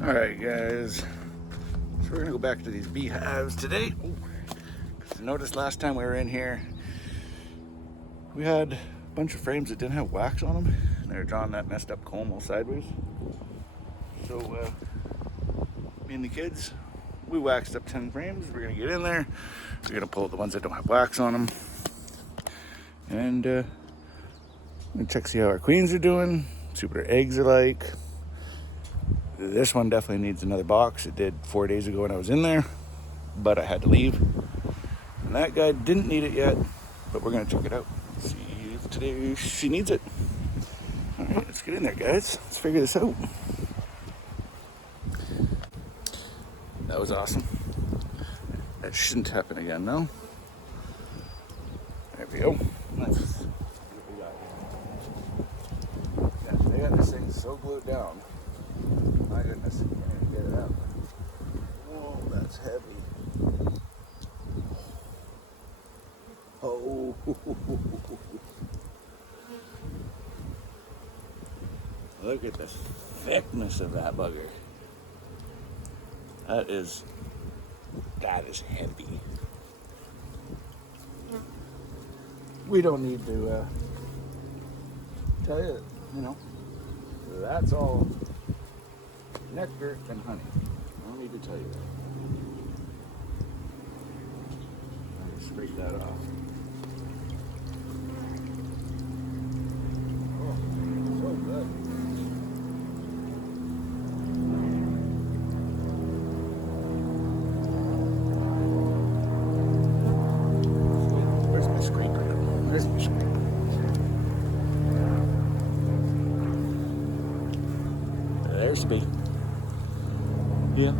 Alright guys, so we're gonna go back to these beehives today. Because I noticed last time we were in here, we had a bunch of frames that didn't have wax on them. And they were drawing that messed up comb all sideways. So me and the kids, we waxed up 10 frames. We're gonna get in there. We're gonna pull out the ones that don't have wax on them. And we're gonna check, see how our queens are doing, see what our eggs are like. This one definitely needs another box. It did 4 days ago when I was in there, but I had to leave. And that guy didn't need it yet, but we're gonna check it out. See if today she needs it. All right, let's get in there, guys. Let's figure this out. That was awesome. That shouldn't happen again, though. There we go. Let's see what we got. Yeah, they got this thing so glued down. My goodness, I can't even get it out. Whoa, that's heavy. Oh. Look at the thickness of that bugger. That is heavy. We don't need to tell you, that's all nectar and honey. I don't need to tell you that. I just scrape that off. Oh, so good. Where's my scraper? Where's my scraper? There's the bee. Yeah.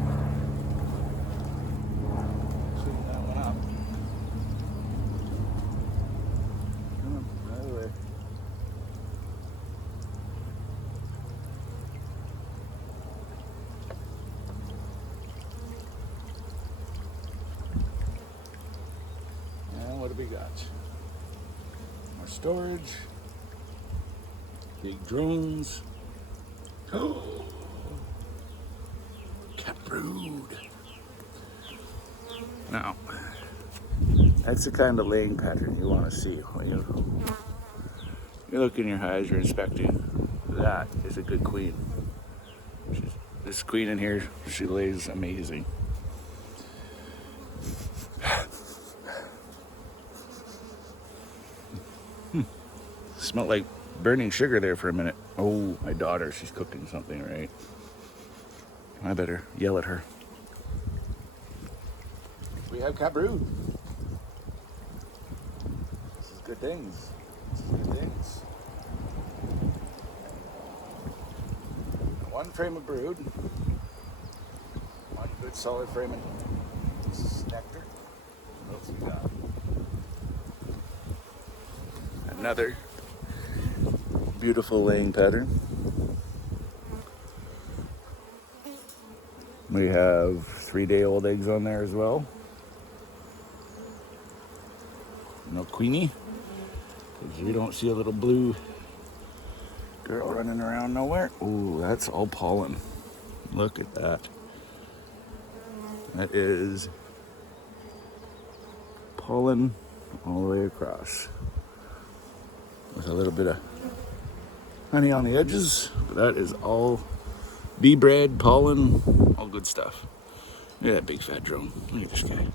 Sweeten that one up. Come on, right away. And what have we got? More storage. Big drones. Oh! Brood. Now, that's the kind of laying pattern you want to see when you look in your hives, you're inspecting. That is a good queen. This queen in here, she lays amazing. Smelled like burning sugar there for a minute. Oh, my daughter, she's cooking something, right? I better yell at her. We have cat brood. This is good things. This is good things. One frame of brood. One good solid frame of nectar. What else we got? Another beautiful laying pattern. We have 3-day-old eggs on there as well. No queenie, because you don't see a little blue girl running around nowhere. Ooh, that's all pollen. Look at that. That is pollen all the way across. With a little bit of honey on the edges, but that is all bee bread, pollen, all good stuff. Look at that big fat drone. Look at this guy.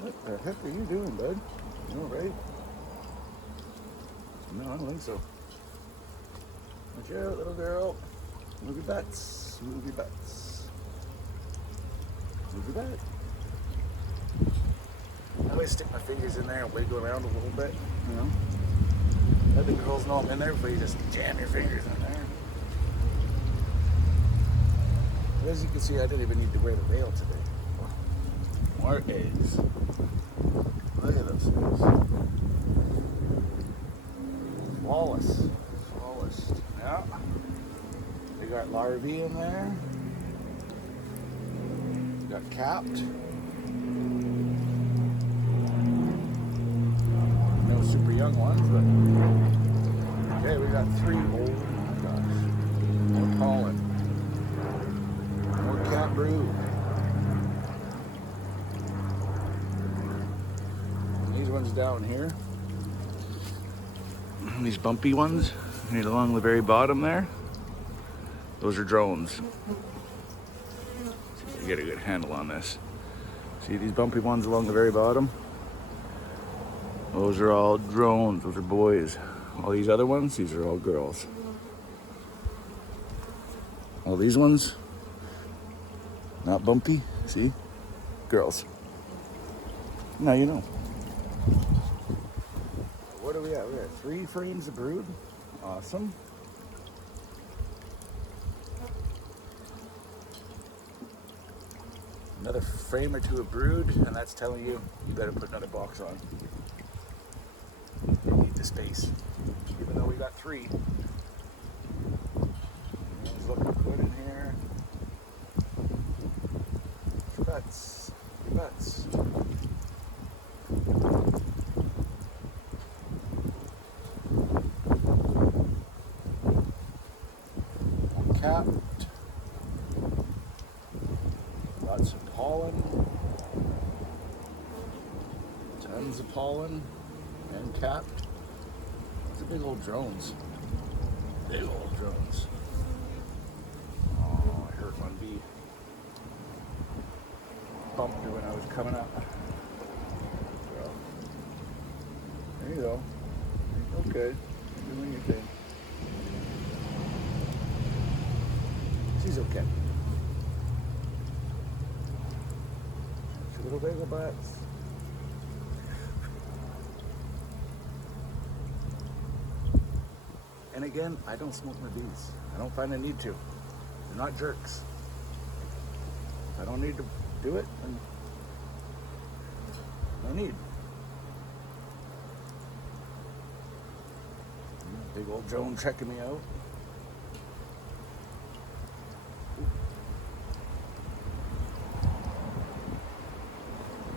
What the heck are you doing, bud? You all right? No, I don't think so. Watch out, little girl. Move your butts. Move your butts. Move your butt. I always stick my fingers in there and wiggle around a little bit, Let the girls know I'm in there before you just jam your fingers in there. But as you can see, I didn't even need to wear the veil today. More eggs. Look at those things. Flawless. Flawless. Yeah. They got larvae in there. Got capped. young ones, but okay, we got 3. Oh my gosh. More pollen. More cat brood. And these ones down here. These bumpy ones, right along the very bottom there. Those are drones. See if I get a good handle on this. See these bumpy ones along the very bottom? Those are all drones, those are boys. All these other ones, these are all girls. All these ones, not bumpy, see? Girls. Now you know. What do we have? We have 3 frames of brood. Awesome. Another frame or 2 of brood, and that's telling you you better put another box on. You need the space. Even though we got 3. It's looking good in here. Butts. Butts. Capped. Lots of pollen. Tons of pollen. And capped. These are big old drones. Big old drones. Oh, I hurt one bee. Bumped her when I was coming up. So, there you go. Okay. You're doing your thing. She's okay. She little bagel butts. And again, I don't smoke my bees. I don't find I need to. They're not jerks. If I don't need to do it, then no need. Big old drone checking me out.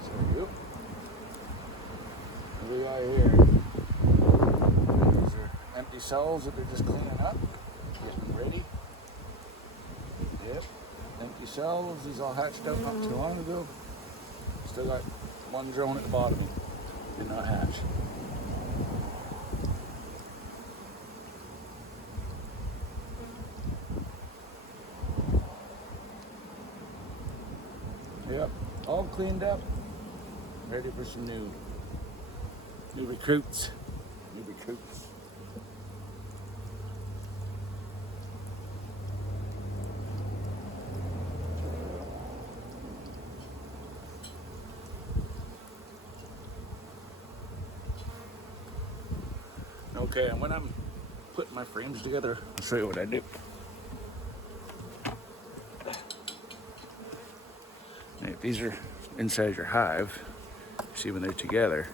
So you. What do we got here? These are empty cells that they're just cleaning up, getting ready. Yep, empty cells. These all hatched out not too long ago. Still got 1 drone at the bottom. Did not hatch. Yep, all cleaned up, ready for some new recruits. New recruits. Okay, and when I'm putting my frames together, I'll show you what I do. If these are inside your hive, see when they're together,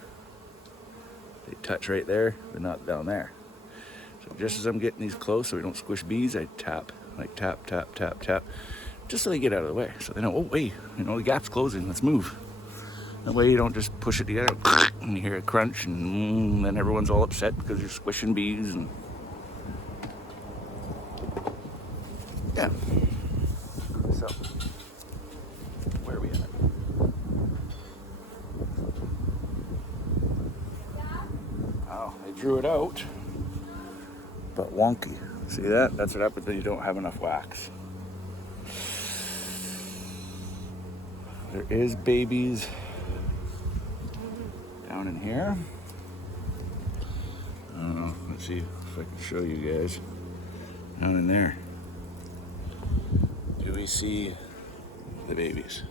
they touch right there, but not down there. So just as I'm getting these close so we don't squish bees, I tap, like tap, tap, tap, tap, just so they get out of the way. So they know, oh wait, you know, the gap's closing, let's move. That way you don't just push it together and you hear a crunch and then everyone's all upset because you're squishing bees and yeah. So, where are we at? Oh, they drew it out, but wonky. See that? That's what happens when you don't have enough wax. There is babies down in here. I don't know. Let's see if I can show you guys. Down in there. Do we see the babies?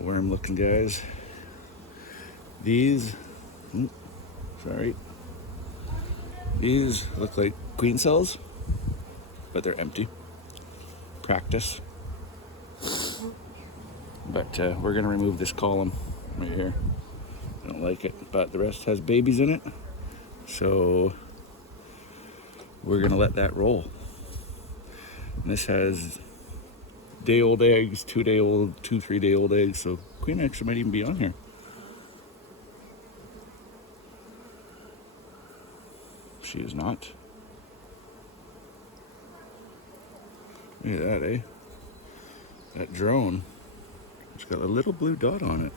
Worm looking guys. These, sorry. These look like queen cells, but they're empty. Practice. But we're gonna remove this column right here. I don't like it, but the rest has babies in it. So we're gonna let that roll. And this has day-old eggs, 2-day-old, 2-3-day-old eggs. So queen eggs might even be on here. she is not. Look at that, eh? That drone, it's got a little blue dot on it.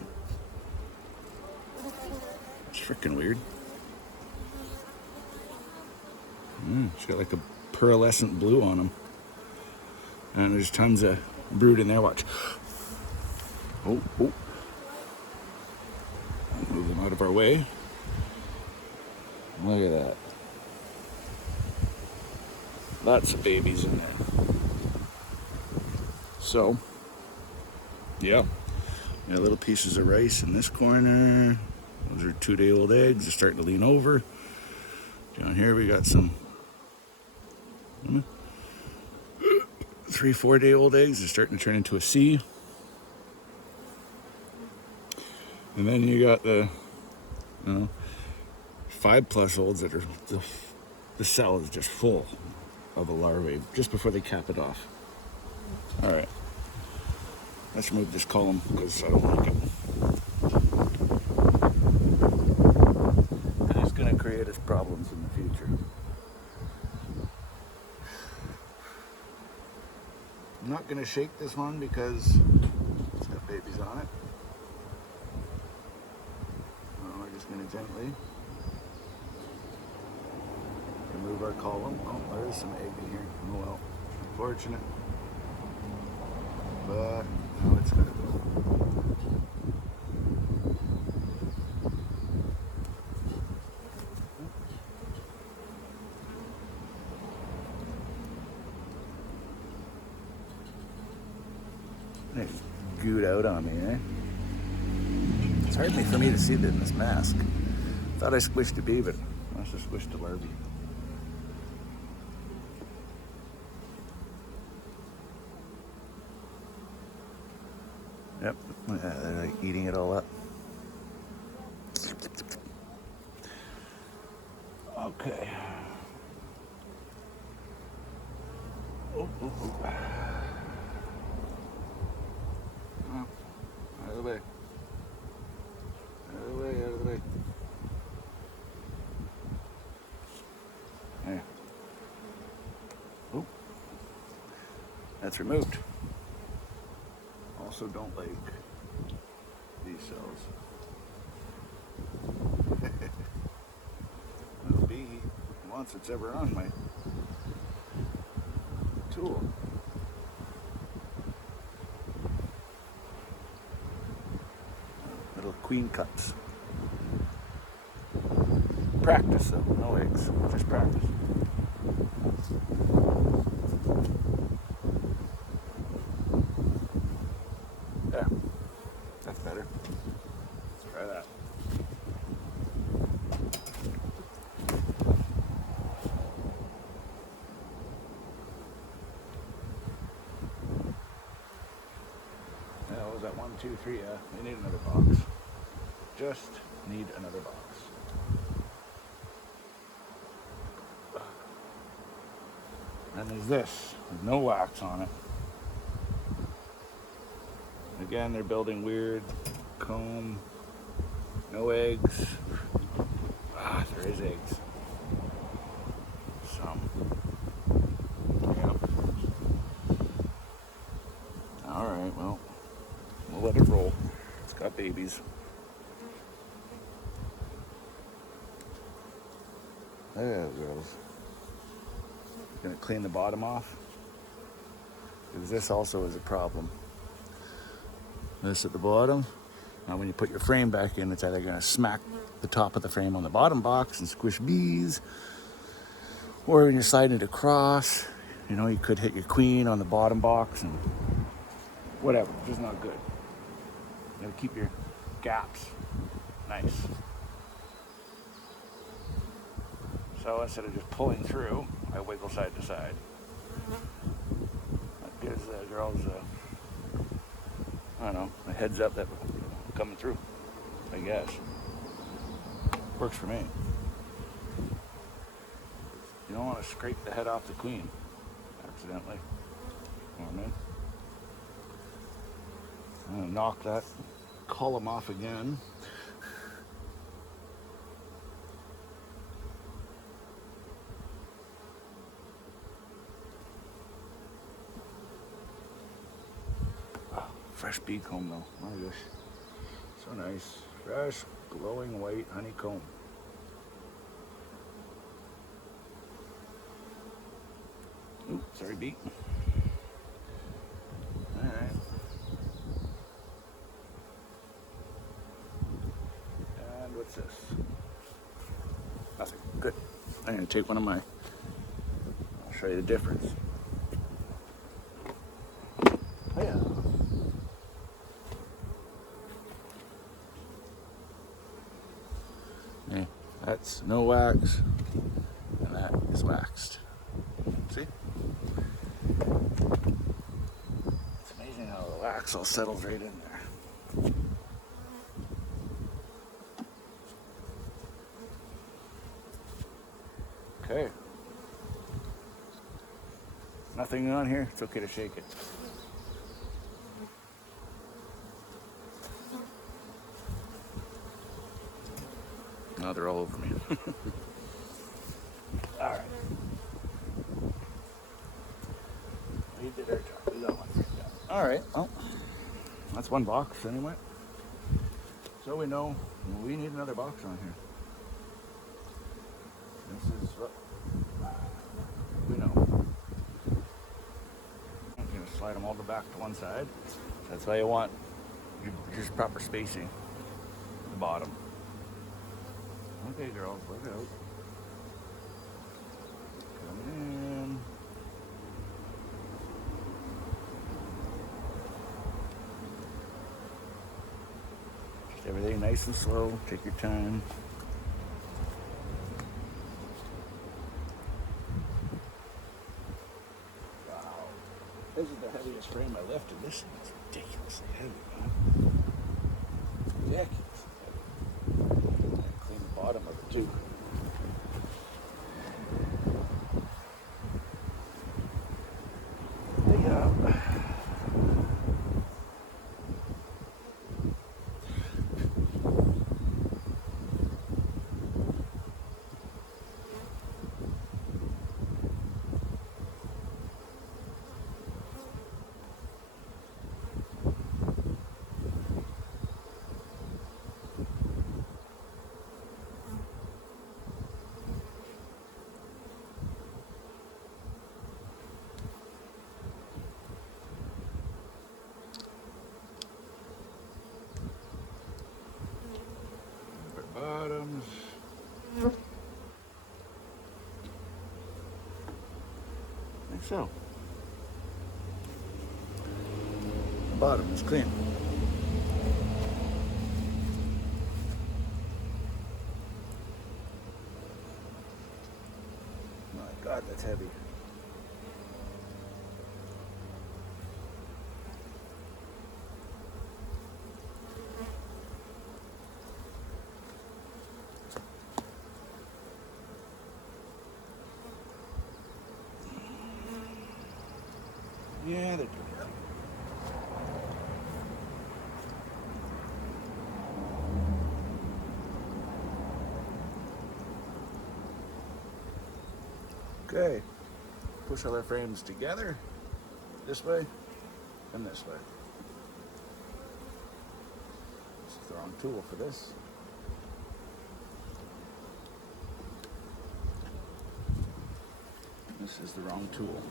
It's freaking weird. It's got like a pearlescent blue on them. And there's tons of brood in there. Watch. Oh. Move them out of our way. Look at that. Lots of babies in there. So, yeah. Little pieces of rice in this corner. Those are 2-day-old eggs. They're starting to lean over. Down here we got some 3-4-day-old eggs. They're starting to turn into a C. And then you got the 5+ olds that are the cell is just full of a larvae just before they cap it off. All right, let's remove this column because I don't like it. And it's going to create us problems in the future. I'm not going to shake this one because it's got babies on it. We're just going to gently remove our column. Oh, there is some egg in here. Oh well, unfortunate. But now it's got to go. It gooed out on me, eh? It's hardly for me to see that in this mask. Thought I squished a bee, but I must have squished a larvae. Yep, they're like eating it all up. Okay. Oh. Out of the way. Out of the way. There. Oh. That's removed. Also don't like these cells. Little bee once it's ever on my tool. Little queen cuts. Practice though, no eggs, just practice. Yeah, that's better. Let's try that. Yeah, what was that? 1, 2, 3. Yeah, we need another box. Just need another box. And there's this, with no wax on it. Again, they're building weird comb, no eggs. There is eggs. Some. Yep. Alright, well, we'll let it roll. It's got babies. There it goes. Gonna clean the bottom off, because this also is a problem. This at the bottom. Now when you put your frame back in, it's either gonna smack the top of the frame on the bottom box and squish bees, or when you're sliding it across, you could hit your queen on the bottom box and whatever. It's just not good. You gotta keep your gaps nice. So instead of just pulling through, I wiggle side to side. That gives the girls a heads up that we're coming through, I guess. Works for me. You don't want to scrape the head off the queen accidentally. You know what I mean? I'm going to knock that column off again. fresh bee comb though. My gosh. So nice. Fresh, glowing white honeycomb. Ooh, sorry, bee. Alright. And what's this? Nothing. Good. I'm going to take one of mine. I'll show you the difference. Oh yeah. Hey, that's no wax, and that is waxed. See? It's amazing how the wax all settles right in there. Okay. Nothing on here, it's okay to shake it. Now they're all over me. Alright. We did our job. We got one. Alright, well, that's one box anyway. So we know we need another box on here. This is what we know. I'm going to slide them all the back to one side. That's why you want just proper spacing at the bottom. Okay, girls, work it out. Coming in. Just everything nice and slow. Take your time. Wow. This is the heaviest frame I lifted. This thing is ridiculously heavy, man. Ridiculous. Clean the bottom of it too. Bottoms. Like so. The bottom is clean. My God, that's heavy. Yeah, they're pretty heavy. Okay, push all our frames together, this way and this way. This is the wrong tool for this. This is the wrong tool.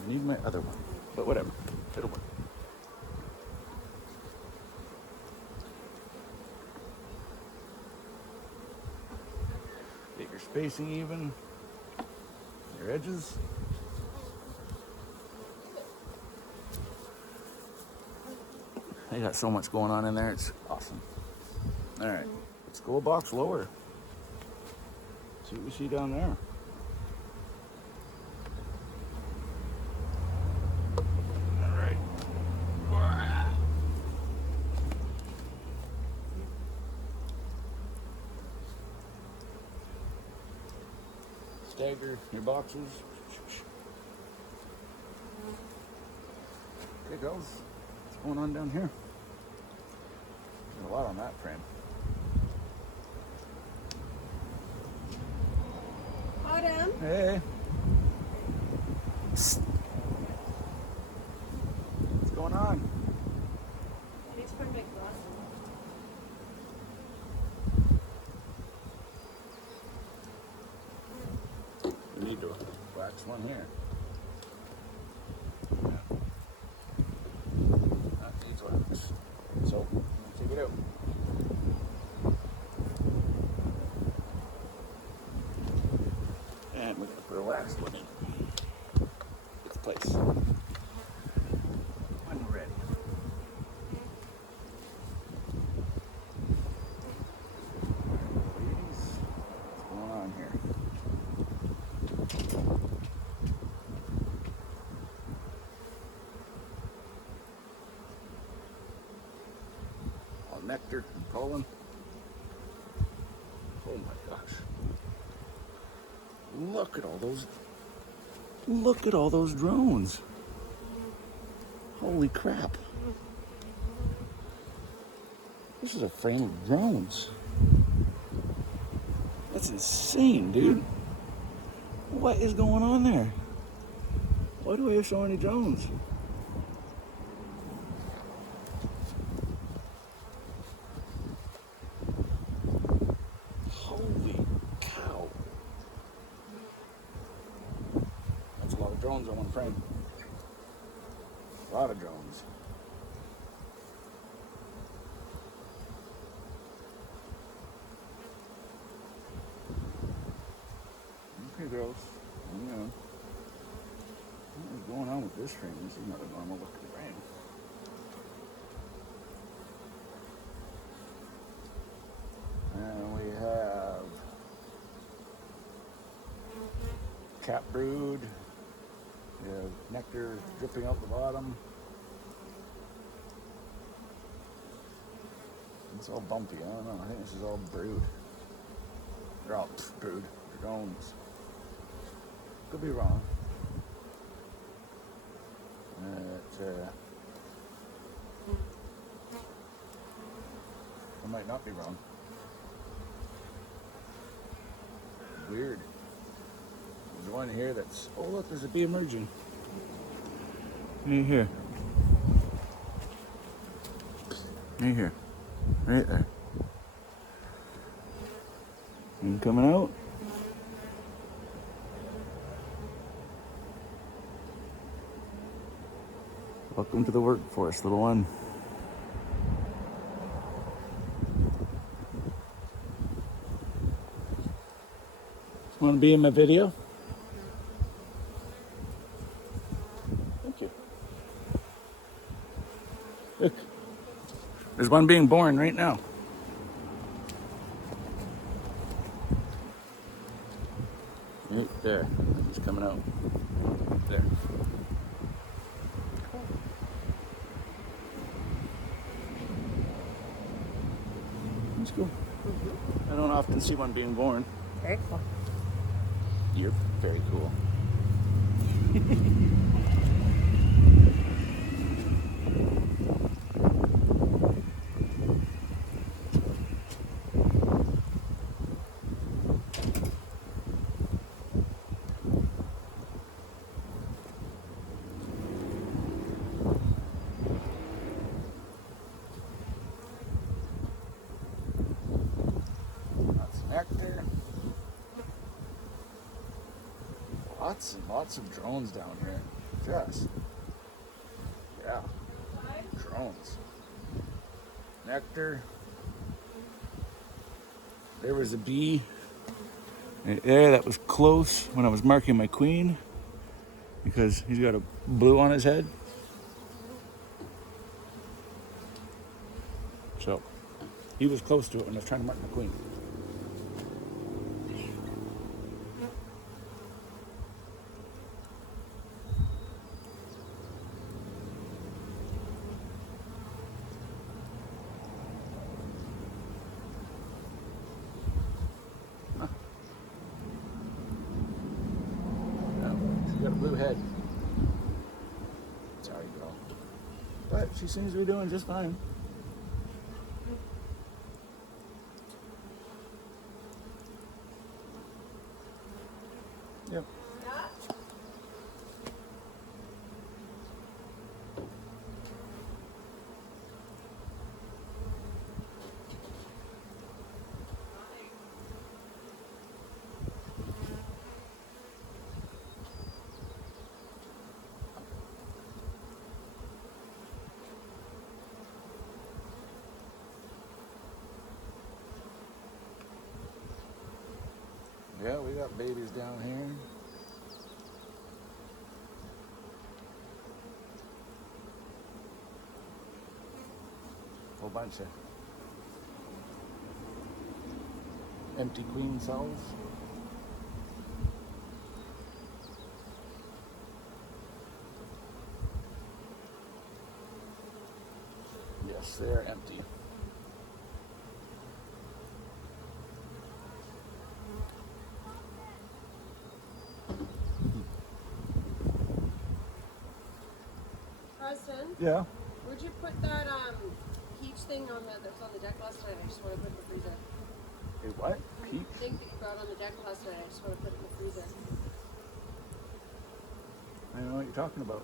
I need my other one, but whatever, it'll work. Get your spacing even, your edges. They got so much going on in there, it's awesome. All right, let's go a box lower. See what we see down there. Stagger your boxes. Okay, girls, what's going on down here? There's a lot on that frame. Autumn. Hey. one here. Not these ones. So, check it out. And we're gonna put a last one in its place. When we're ready. Ladies, what's going on here? All nectar and pollen. Oh my gosh. Look at all those drones. Holy crap. This is a frame of drones. That's insane, dude. What is going on there? Why do I have so many drones? Holy cow. That's a lot of drones on one frame. A lot of drones. Okay, girls. Hang on. What is going on with this frame? This is not a normal looking frame. And we have cat brood. We have nectar dripping out the bottom. It's all bumpy. I don't know. I think this is all brood. They're all brood. Drones. Could be wrong. I might not be wrong. Weird. There's one here that's... Oh, look, there's a bee emerging. Right here. Right here. Right there. And coming out. Welcome to the workforce, little one. Want to be in my video? Thank you. Look, there's one being born right now. Right there, he's coming out. There. That's cool. I don't often see one being born. Very cool. You're very cool. Lots of nectar. Lots and lots of drones down here. Just, yeah, drones. Nectar. There was a bee right there that was close when I was marking my queen because he's got a blue on his head. So he was close to it when I was trying to mark my queen. She's got a blue head. Sorry, girl. But she seems to be doing just fine. Yep. Yeah, we got babies down here. Whole bunch of empty queen cells. Yes, they're empty. Preston, Yeah. where'd you put that peach thing on that's on the deck last night? I just want to put it in the freezer. Hey, what? Peach? Thing that you brought on the deck last night. I just want to put it in the freezer. I don't know what you're talking about.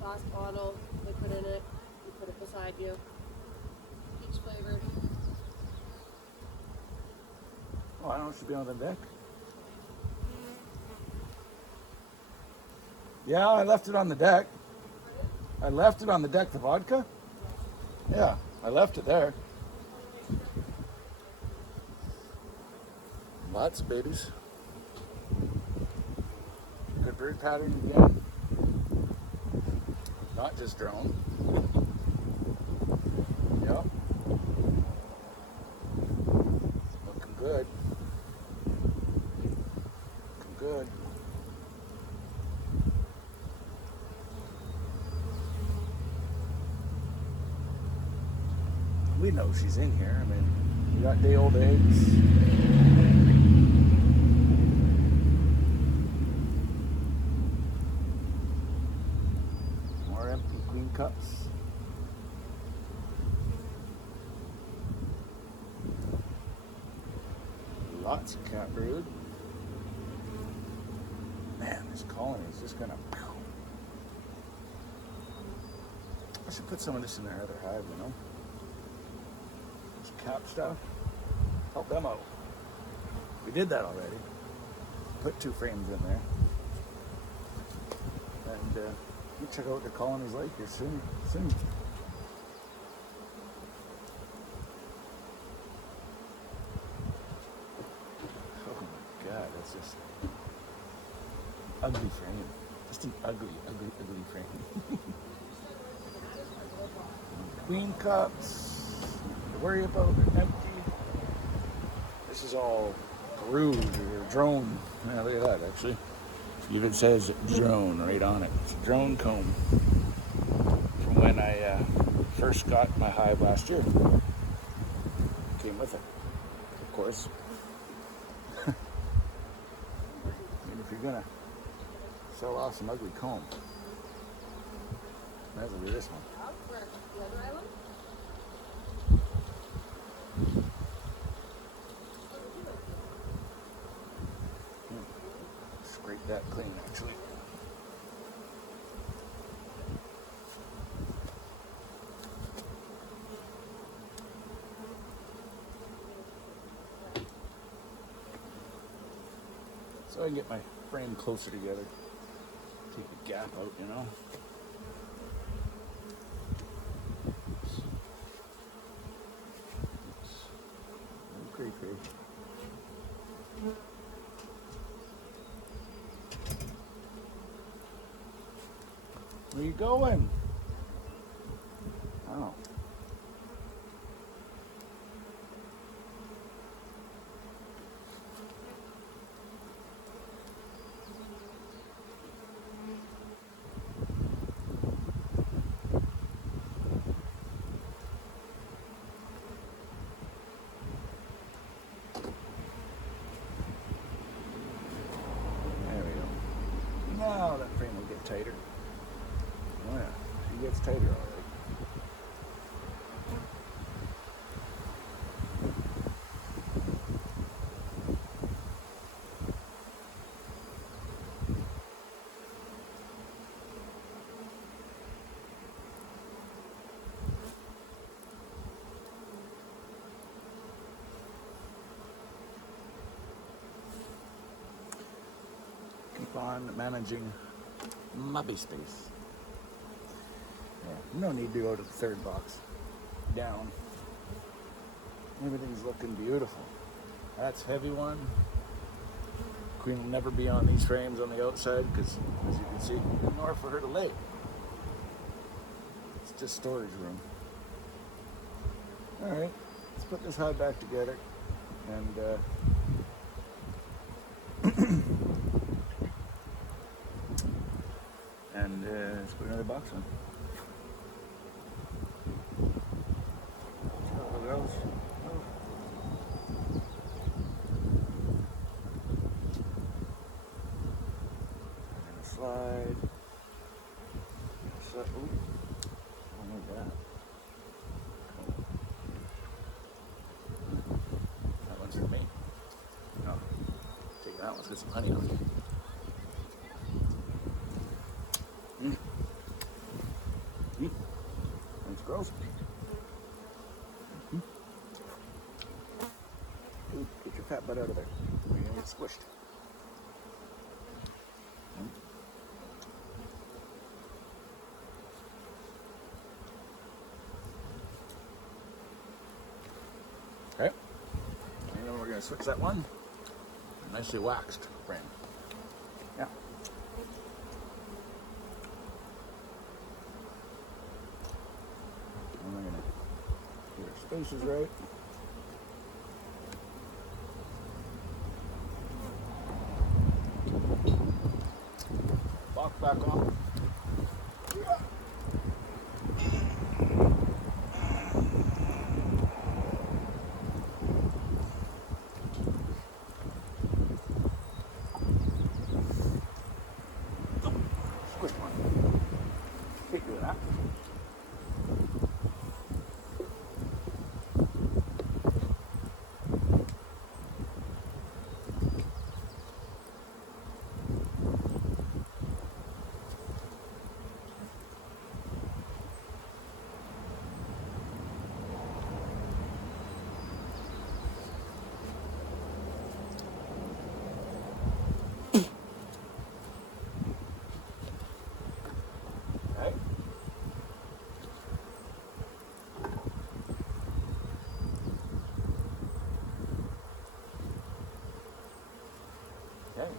Glass bottle, liquid in it. You put it beside you. Peach flavored. Oh, I don't know. It should be on the deck. Yeah, I left it on the deck. I left it on the deck, the vodka? Yeah, I left it there. Lots of babies. Good bird pattern again. Not just drone. Yep. Looking good. Looking good. We know she's in here. I mean, we got day-old eggs. More empty queen cups. Lots of cat brood. Man, this colony is just gonna. I should put some of this in their other hive, you know? This cap stuff. Help them out. We did that already. Put 2 frames in there. And you check out what the colony's like here soon. Oh my God, that's just ugly frame. Just an ugly frame. Queen cups. To worry about, they're empty. This is all brood or drone. Yeah, look at that actually. Even says drone right on it. It's a drone comb from when I first got my hive last year. Came with it, of course. I mean, if you're gonna sell off some ugly comb, might as well do this one. The other island? Scrape that clean, actually. So I can get my frame closer together. Take the gap out, you know. Creepy. Where you going? Oh. There we go. Now that frame will get tighter. Oh yeah, she gets tighter already. Keep on managing mubby space. Yeah, no need to go to the 3rd box. Down. Everything's looking beautiful. That's heavy one. Queen will never be on these frames on the outside because, as you can see, there's nowhere for her to lay. It's just storage room. All right, let's put this hive back together and let's put another box on. Girls. And a slide. So, ooh, don't need that. That one's for me. No, take that one. Let's get some honey on it. That's gross. Dude, get your fat butt out of there. You're gonna get squished. Okay. And then we're gonna switch that one. Nicely waxed frame. Yeah. And we're gonna get our spaces right. Box back on. Squish one. Hate doing that. Okay. Okay.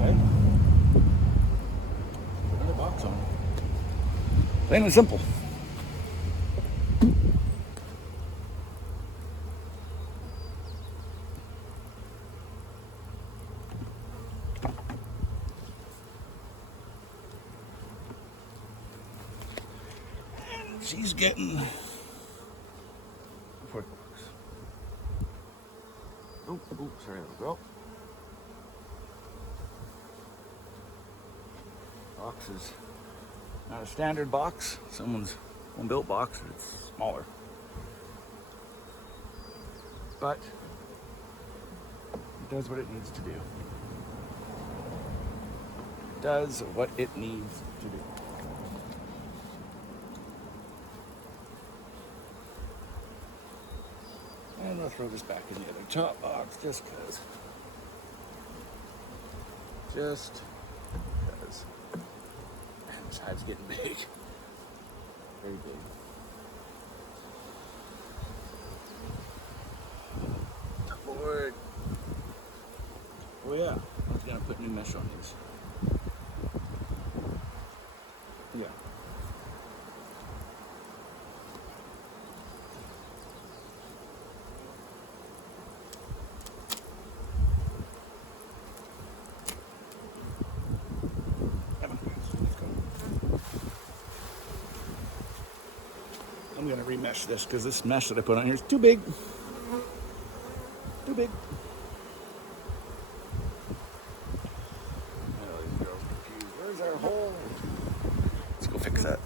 Okay. Put another box on. Plain and simple. She's getting fourth box. Oh, sorry, little girl. Box is not a standard box. Someone's home-built box. It's smaller, but it does what it needs to do. It does what it needs to do. And I'll throw this back in the other top box just because. Just because. This hive's getting big. Very big. Board. Oh yeah, I was gonna put new mesh on these. Yeah. I'm going to remesh this because this mesh that I put on here is too big. Too big. Oh, these girls are confused. Where's our hole? Let's go fix that.